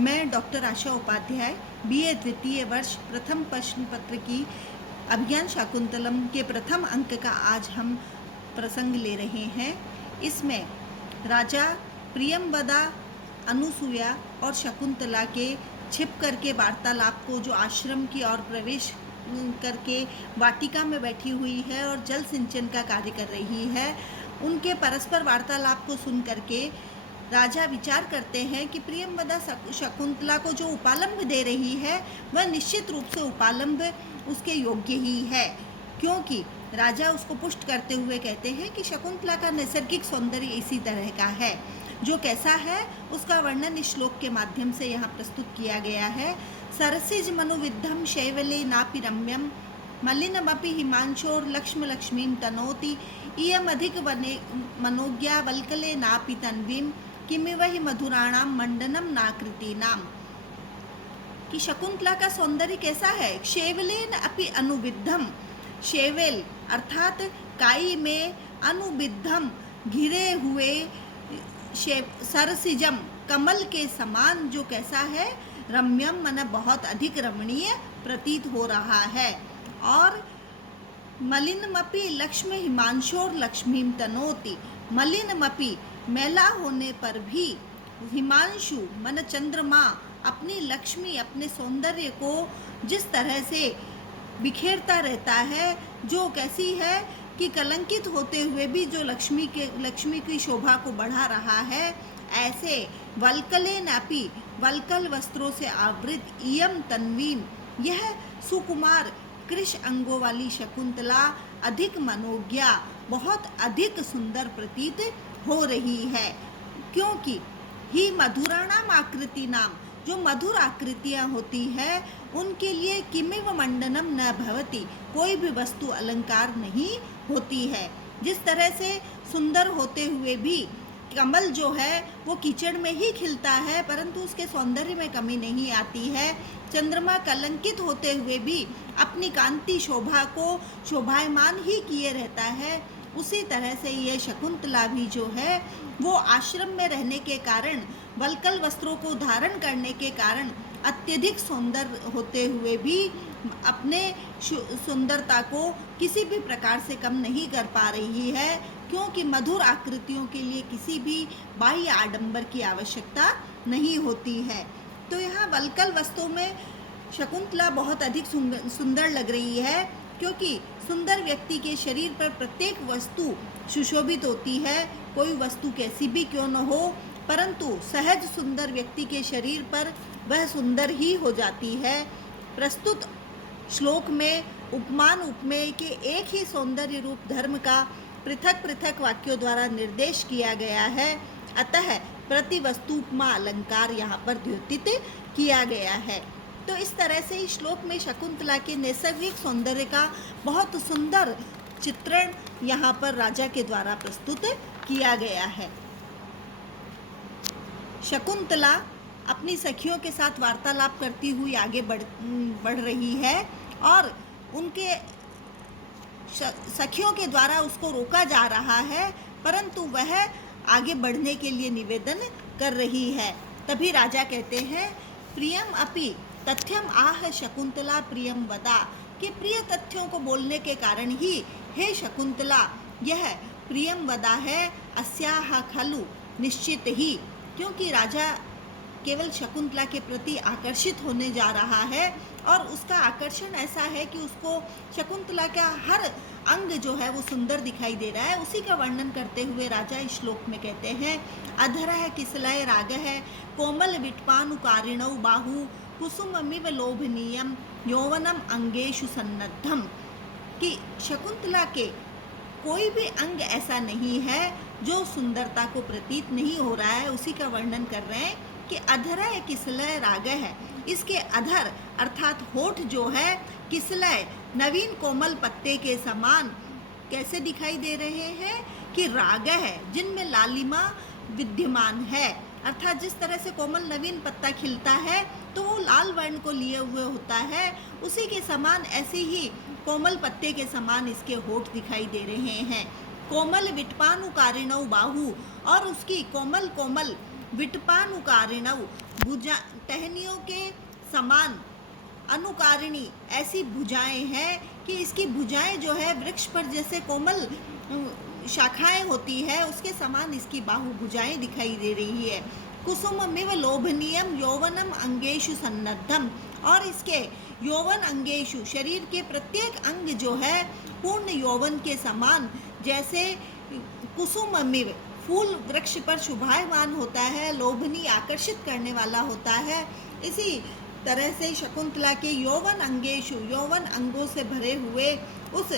मैं डॉक्टर आशा उपाध्याय बीए द्वितीय वर्ष प्रथम प्रश्न पत्र की अभिज्ञान शाकुंतलम के प्रथम अंक का आज हम प्रसंग ले रहे हैं। इसमें राजा प्रियंवदा, अनुसुईया और शकुंतला के छिप करके वार्तालाप को, जो आश्रम की ओर प्रवेश करके वाटिका में बैठी हुई है और जल सिंचन का कार्य कर रही है, उनके परस्पर वार्तालाप को सुन करके राजा विचार करते हैं कि प्रियंवदा शकुंतला को जो उपालंब दे रही है वह निश्चित रूप से उपालंब उसके योग्य ही है, क्योंकि राजा उसको पुष्ट करते हुए कहते हैं कि शकुंतला का नैसर्गिक सौंदर्य इसी तरह का है। जो कैसा है उसका वर्णन इस श्लोक के माध्यम से यहाँ प्रस्तुत किया गया है। सरसिज मनुविद्धम शैवले नापि रम्यम मलिनमपि हिमांशोर लक्ष्म लक्ष्मीं तनोति इयमधिक वने मनोज्ञा वल्कले नापि तन्वीं किमिव हि मधुराणाम मंडनम नाकृतीनाम। कि शकुंतला का सौंदर्य कैसा है। शेवलेन अपि अनुविद्धम, शेवेल अर्थात काई में, अनुविद्धम घिरे हुए, सरसिजम कमल के समान जो कैसा है, रम्यम मन बहुत अधिक रमणीय प्रतीत हो रहा है। और मलिनमपि लक्ष्म हिमांशोर लक्ष्मीं तनोति, मलिनमपि मैला होने पर भी, हिमांशु मन चंद्रमा अपनी लक्ष्मी, अपने सौंदर्य को जिस तरह से बिखेरता रहता है, जो कैसी है कि कलंकित होते हुए भी जो लक्ष्मी की शोभा को बढ़ा रहा है, ऐसे वल्कले नापि, वल्कल वस्त्रों से आवृत, इयम तन्वीम, यह सुकुमार कृश अंगों वाली शकुंतला अधिक मनोज्ञा, बहुत अधिक सुंदर प्रतीत हो रही है, क्योंकि ही मधुराणाम आकृति नाम, जो मधुर आकृतियाँ होती है उनके लिए किमिव मंडनम न भवति, कोई भी वस्तु अलंकार नहीं होती है। जिस तरह से सुंदर होते हुए भी कमल जो है वो कीचड़ में ही खिलता है, परंतु उसके सौंदर्य में कमी नहीं आती है। चंद्रमा कलंकित होते हुए भी अपनी कांति शोभा को शोभायमान ही किए रहता है, उसी तरह से ये शकुंतला भी जो है वो आश्रम में रहने के कारण, वल्कल वस्त्रों को धारण करने के कारण अत्यधिक सुंदर होते हुए भी अपने सुंदरता को किसी भी प्रकार से कम नहीं कर पा रही है, क्योंकि मधुर आकृतियों के लिए किसी भी बाह्य आडंबर की आवश्यकता नहीं होती है। तो यहाँ वल्कल वस्त्रों में शकुंतला बहुत अधिक सुंदर लग रही है, क्योंकि सुंदर व्यक्ति के शरीर पर प्रत्येक वस्तु सुशोभित होती है, कोई वस्तु कैसी भी क्यों न हो, परंतु सहज सुंदर व्यक्ति के शरीर पर वह सुंदर ही हो जाती है। प्रस्तुत श्लोक में उपमान उपमेय के एक ही सौंदर्य रूप धर्म का पृथक पृथक वाक्यों द्वारा निर्देश किया गया है, अतः प्रति वस्तु उपमा अलंकार यहाँ पर द्योतित किया गया है। तो इस तरह से इस श्लोक में शकुंतला के नैसर्गिक सौंदर्य का बहुत सुंदर चित्रण यहाँ पर राजा के द्वारा प्रस्तुत किया गया है। शकुंतला अपनी सखियों के साथ वार्तालाप करती हुई आगे बढ़ रही है और उनके सखियों के द्वारा उसको रोका जा रहा है, परंतु वह आगे बढ़ने के लिए निवेदन कर रही है। तभी राजा कहते हैं, प्रियम अपि तथ्यम आह शकुंतला प्रियम वदा, कि प्रिय तथ्यों को बोलने के कारण ही हे शकुंतला यह प्रियम वदा है, अस्याह खलु निश्चित ही, क्योंकि राजा केवल शकुंतला के प्रति आकर्षित होने जा रहा है और उसका आकर्षण ऐसा है कि उसको शकुंतला का हर अंग जो है वो सुंदर दिखाई दे रहा है। उसी का वर्णन करते हुए राजा इस श्लोक में कहते हैं, अधरः किसलय रागः कोमल विट्पानुकारिणौ बाहु कुसुममिव लोभनीयम यौवनम अंगेषु सन्नद्धम, कि शकुंतला के कोई भी अंग ऐसा नहीं है जो सुंदरता को प्रतीत नहीं हो रहा है। उसी का वर्णन कर रहे हैं कि अधरः किसलय रागः है, इसके अधर अर्थात होठ जो है किसलय नवीन कोमल पत्ते के समान कैसे दिखाई दे रहे हैं, कि राग है जिनमें लालिमा विद्यमान है, अर्थात जिस तरह से कोमल नवीन पत्ता खिलता है तो वो लाल वर्ण को लिए हुए होता है, उसी के समान ऐसे ही कोमल पत्ते के समान इसके होठ दिखाई दे रहे हैं। कोमल विट्पानुकारिणौ बाहु, और उसकी कोमल कोमल विटपानुकारिणव, भुजा टहनियों के समान अनुकारिणी, ऐसी भुजाएं हैं कि इसकी भुजाएं जो है वृक्ष पर जैसे कोमल शाखाएं होती है उसके समान इसकी बाहु भुजाएं दिखाई दे रही है। कुसुममिव लोभनीयम यौवनम अंगेषु सन्नद्धम, और इसके यौवन अंगेषु, शरीर के प्रत्येक अंग जो है पूर्ण यौवन के समान, जैसे कुसुममिव फूल वृक्ष पर शोभायमान होता है, लोभनीय आकर्षित करने वाला होता है, इसी तरह से शकुंतला के यौवन अंगेषु, यौवन अंगों से भरे हुए उस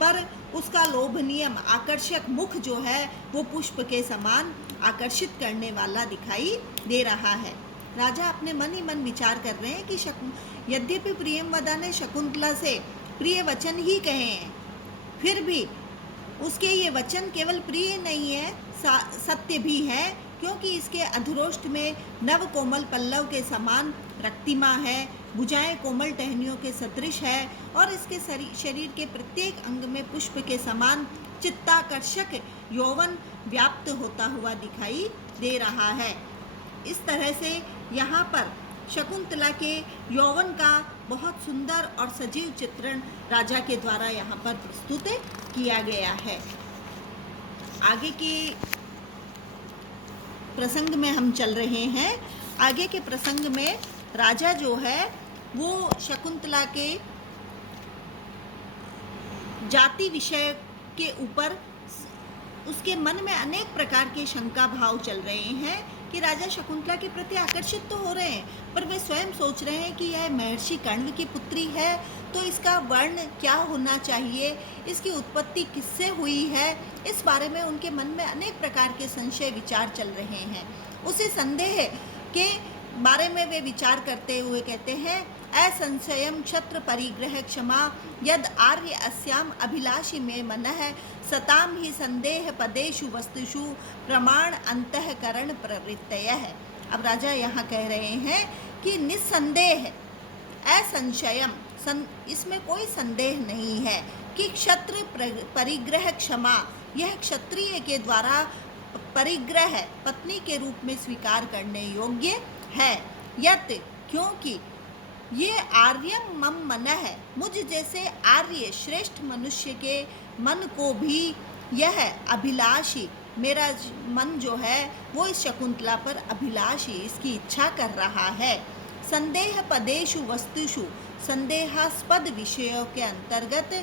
पर उसका लोभनीयम आकर्षक मुख जो है वो पुष्प के समान आकर्षित करने वाला दिखाई दे रहा है। राजा अपने मन ही मन विचार कर रहे हैं कि यद्यपि प्रियंवदा ने शकुंतला से प्रिय वचन ही कहे हैं, फिर भी उसके ये वचन केवल प्रिय नहीं है, सत्य भी है, क्योंकि इसके अधरोष्ट में नव कोमल पल्लव के समान रक्तिमा है, भुजाएं कोमल टहनियों के सदृश है, और इसके शरीर के प्रत्येक अंग में पुष्प के समान चित्ताकर्षक यौवन व्याप्त होता हुआ दिखाई दे रहा है। इस तरह से यहाँ पर शकुंतला के यौवन का बहुत सुंदर और सजीव चित्रण राजा के द्वारा यहाँ पर प्रस्तुत किया गया है। आगे के प्रसंग में हम चल रहे हैं। आगे के प्रसंग में राजा जो है वो शकुंतला के जाति विषय के ऊपर उसके मन में अनेक प्रकार के शंका भाव चल रहे हैं कि राजा शकुंतला के प्रति आकर्षित तो हो रहे हैं, पर वे स्वयं सोच रहे हैं कि यह महर्षि कण्व की पुत्री है, तो इसका वर्ण क्या होना चाहिए, इसकी उत्पत्ति किससे हुई है, इस बारे में उनके मन में अनेक प्रकार के संशय विचार चल रहे हैं। उसी संदेह के बारे में वे विचार करते हुए कहते हैं, असंशयम क्षत्र परिग्रह क्षमा यद आर्य अस्याम अभिलाषी में मनः सताम ही संदेह पदेषु वस्तुषु प्रमाण अंतःकरण प्रवृत्तयः। अब राजा यहाँ कह रहे हैं कि निस्संदेह असंशयम, इसमें कोई संदेह नहीं है कि क्षत्र परिग्रह क्षमा, यह क्षत्रिय के द्वारा परिग्रह पत्नी के रूप में स्वीकार करने योग्य है। यत, क्योंकि ये आर्यम मम मन है, मुझ जैसे आर्य श्रेष्ठ मनुष्य के मन को भी यह अभिलाषी, मेरा मन जो है वो इस शकुंतला पर अभिलाषी, इसकी इच्छा कर रहा है। संदेह पदेषु वस्तुषु, संदेहास्पद विषयों के अंतर्गत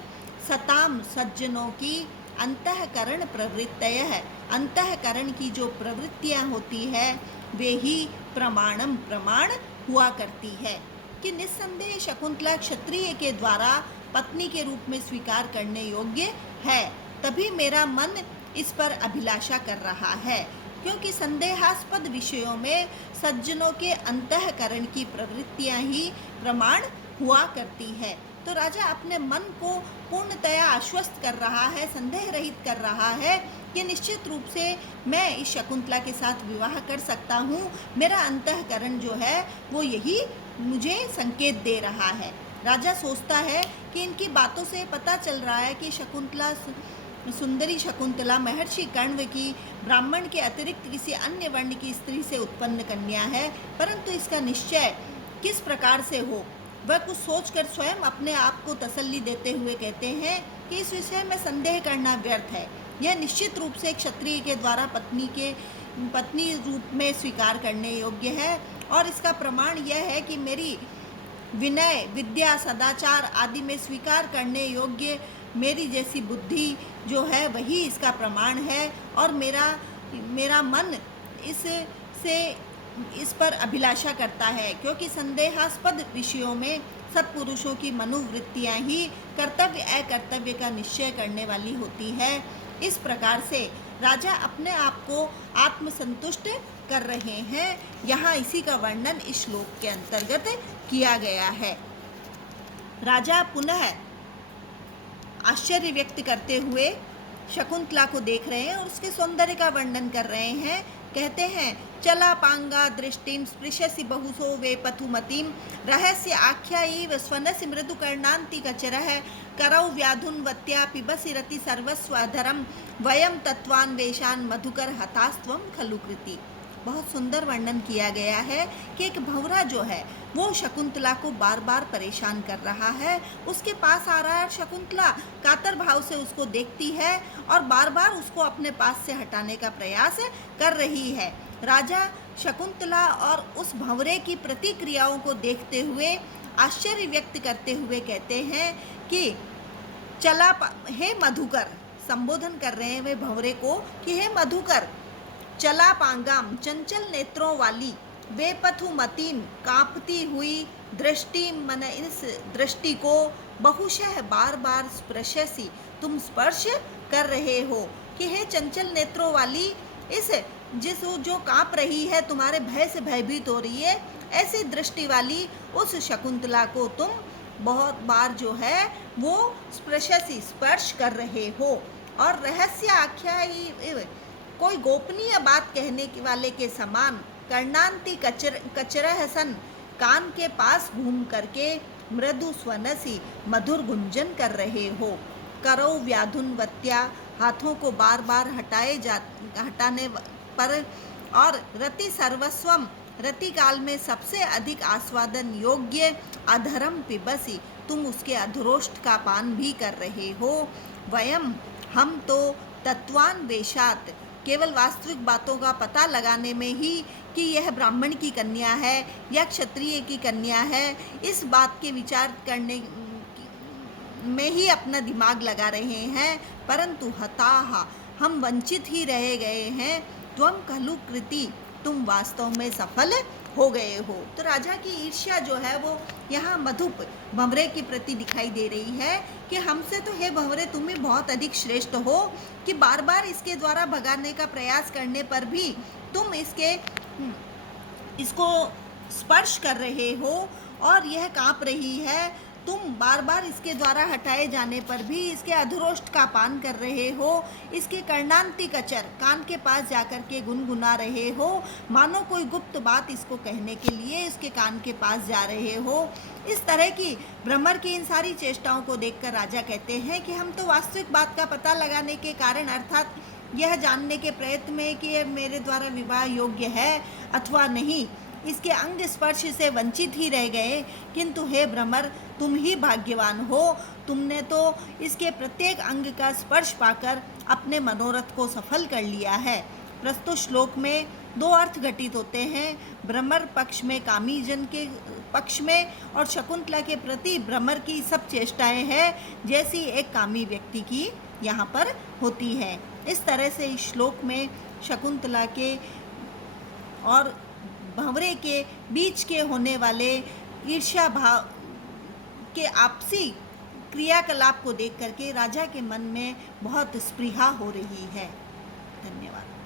सताम सज्जनों की अंतःकरण प्रवृत्तयः, अंतःकरण की जो प्रवृत्तियाँ होती है वे ही प्रमाणम, प्रमाण हुआ करती है कि निस्संदेह शकुंतला क्षत्रिय के द्वारा पत्नी के रूप में स्वीकार करने योग्य है, तभी मेरा मन इस पर अभिलाषा कर रहा है, क्योंकि संदेहास्पद विषयों में सज्जनों के अंतःकरण की प्रवृत्तियां ही प्रमाण हुआ करती है। तो राजा अपने मन को पूर्णतया आश्वस्त कर रहा है, संदेह रहित कर रहा है कि निश्चित रूप से मैं इस शकुंतला के साथ विवाह कर सकता हूँ, मेरा अंतःकरण जो है वो यही मुझे संकेत दे रहा है। राजा सोचता है कि इनकी बातों से पता चल रहा है कि शकुंतला, सुंदरी शकुंतला महर्षि कण्व की ब्राह्मण के अतिरिक्त किसी अन्य वर्ण की स्त्री से उत्पन्न कन्या है, परंतु इसका निश्चय किस प्रकार से हो वह कुछ सोचकर स्वयं अपने आप को तसल्ली देते हुए कहते हैं कि इस विषय में संदेह करना व्यर्थ है। यह निश्चित रूप से क्षत्रिय के द्वारा पत्नी रूप में स्वीकार करने योग्य है, और इसका प्रमाण यह है कि मेरी विनय, विद्या, सदाचार आदि में स्वीकार करने योग्य मेरी जैसी बुद्धि जो है वही इसका प्रमाण है, और मेरा मन इस पर अभिलाषा करता है, क्योंकि संदेहास्पद विषयों में सत्पुरुषों की मनोवृत्तियाँ ही कर्तव्य अकर्तव्य का निश्चय करने वाली होती है। इस प्रकार से राजा अपने आप को आत्मसंतुष्ट कर रहे हैं। यहाँ इसी का वर्णन इस श्लोक के अंतर्गत किया गया है। राजा पुनः आश्चर्य व्यक्त करते हुए शकुंतला को देख रहे हैं और उसके सौंदर्य का वर्णन कर रहे हैं। कहते हैं, चला पांगा दृष्टिम स्पृशसि बहुसो वे पथुमतिम रहस्य आख्यायीव स्वनसि मृदुकर्णान्ति कचरः करौ व्याधुन्वत्या पिबसि रति सर्वस्वधरम वयम तत्वान्वेषान् मधुकर हतास्त्वं खलु कृति। बहुत सुंदर वर्णन किया गया है कि एक भंवरा जो है वो शकुंतला को बार बार परेशान कर रहा है। उसके पास आ रहा है, शकुंतला कातर भाव से उसको देखती है और बार बार उसको अपने पास से हटाने का प्रयास कर रही है। राजा शकुंतला और उस भंवरे की प्रतिक्रियाओं को देखते हुए आश्चर्य व्यक्त करते हुए कहते हैं कि हे मधुकर, संबोधन कर रहे हैं वे भंवरे को कि हे मधुकर, चला पांगाम, चंचल नेत्रों वाली, बेपथु मतीन, कांपती हुई दृष्टि, मन इस दृष्टि को बहुशः बार बार स्पर्शसी, तुम स्पर्श कर रहे हो कि हे चंचल नेत्रों वाली, इस जो कांप रही है, तुम्हारे भय से भयभीत हो रही है, ऐसी दृष्टि वाली उस शकुंतला को तुम बहुत बार जो है वो स्पर्श कर रहे हो। और रहस्य आख्या कोई गोपनीय बात कहने वाले के समान कर्णांति कचरह सन कान के पास घूम करके मृदु स्वनसी मधुर गुंजन कर रहे हो। करो व्याधुनवत्या, हाथों को बार बार हटाने पर, और रति सर्वस्वम, रति काल में सबसे अधिक आस्वादन योग्य अधरम पिबसी, तुम उसके अधरोष्ट का पान भी कर रहे हो। वयम, हम तो तत्वान वेशात, केवल वास्तविक बातों का पता लगाने में ही कि यह ब्राह्मण की कन्या है या क्षत्रिय की कन्या है, इस बात के विचार करने में ही अपना दिमाग लगा रहे हैं, परंतु हताहा, हम वंचित ही रह गए हैं। त्वम खलु कृति, तुम वास्तव में सफल हो गए हो। तो राजा की ईर्ष्या जो है वो यहाँ मधुप भंवरे के प्रति दिखाई दे रही है कि हमसे तो हे भंवरे तुम ही बहुत अधिक श्रेष्ठ हो कि बार बार इसके द्वारा भगाने का प्रयास करने पर भी तुम इसको स्पर्श कर रहे हो और यह कांप रही है। तुम बार बार इसके द्वारा हटाए जाने पर भी इसके अधरोष्ट का पान कर रहे हो, इसके कर्णांति कचर, कान के पास जाकर के गुनगुना रहे हो, मानो कोई गुप्त बात इसको कहने के लिए इसके कान के पास जा रहे हो। इस तरह की भ्रमर की इन सारी चेष्टाओं को देखकर राजा कहते हैं कि हम तो वास्तविक बात का पता लगाने के कारण, अर्थात यह जानने के प्रयत्न में कि यह मेरे द्वारा विवाह योग्य है अथवा नहीं, इसके अंग स्पर्श से वंचित ही रह गए। किंतु हे भ्रमर, तुम ही भाग्यवान हो, तुमने तो इसके प्रत्येक अंग का स्पर्श पाकर अपने मनोरथ को सफल कर लिया है। प्रस्तुत श्लोक में दो अर्थ घटित होते हैं, भ्रमर पक्ष में कामी जन के पक्ष में और शकुंतला के प्रति भ्रमर की सब चेष्टाएं हैं जैसी एक कामी व्यक्ति की यहाँ पर होती है। इस तरह से इस श्लोक में शकुंतला के और भंवरे के बीच के होने वाले ईर्ष्या भाव के आपसी क्रियाकलाप को देख करके राजा के मन में बहुत स्पृहा हो रही है। धन्यवाद।